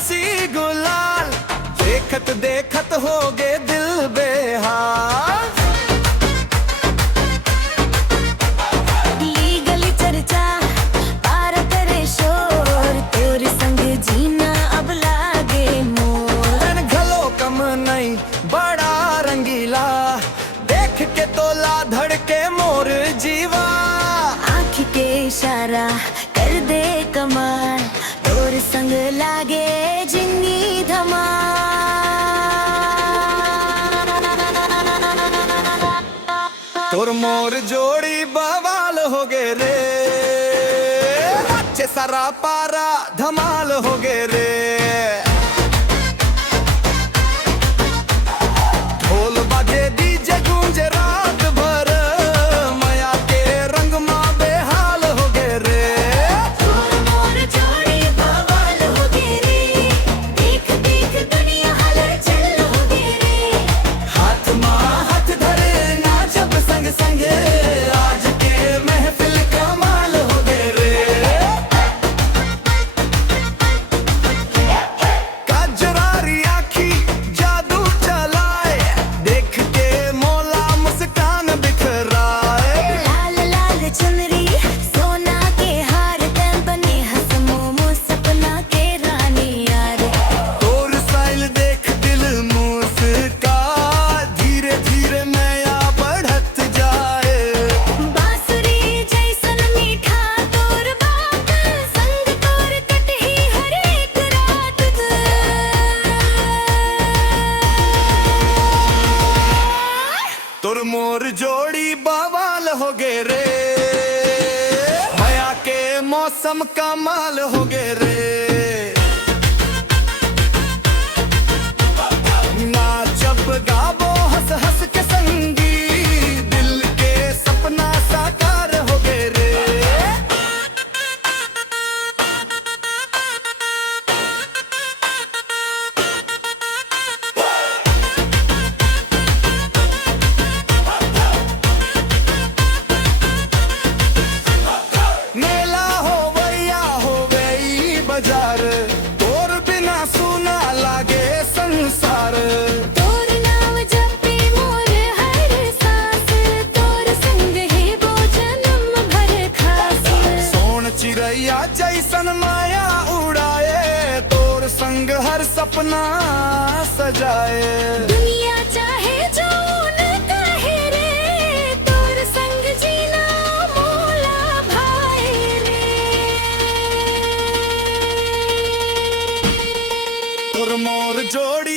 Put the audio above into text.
हंसी गुलाल, देखत देखत हो गए दिल बेहाल। ली गली चर्चा पार करे शोर, तोर संग जीना अब लागे मोर। घलो कम नहीं बड़ा रंगीला, देख के तोला धड़के मोर जीवा। आँख के इशारा कर दे कमाल, तोर संग लागे जिंगी धमाल। तोर मोर जोड़ी बवाल हो गे रे, अच्छे सारा पारा धमाल हो गे रे। ढोल बाजे डीजे गूंजे रात भर, माया के रंग माँ बेहाल हो गे रे। तोर मोर जोड़ी बवाल हो गे रे, देख देख दुनिया हलचल हो गे रे। हाथ माँ हाथ धरे ना जब संग संगे, आज के महफिल कमाल हो गे रे। काजरारी आँखी जादू चलाए, देख के मोला मुस्कान बिखराए। लाल लाल चुनरी सोना के हार, तैं बने हंसमोमो सपना के रानी यार। तोर स्टाइल देख दिल मुस्का, धीरे धीरे नया बढ़त जाए। बांसुरी जैसन मीठा तोर बात, संग तोर कटही हर एक रात। तोर मोर जोड़ी बवाल हो गे रे, माया के मौसम कमाल हो गे रे। नाचब गाबो हंस हंस के संगी, दिल के सपना साकार हो गे रे। मेला हो वैया हो गई बाजार, तोर बिना सुना लागे संसार। तोर नाम जपे मोर हर सांस, तोर संग है वो जन्म भर खास। सोन चिड़ैया जैसन माया उड़ाए, तोर संग हर सपना सजाए। दुनिया चाहे जो न कहे रे, तोर संग जीना मोला भाए रे। तोर मोर जोड़ी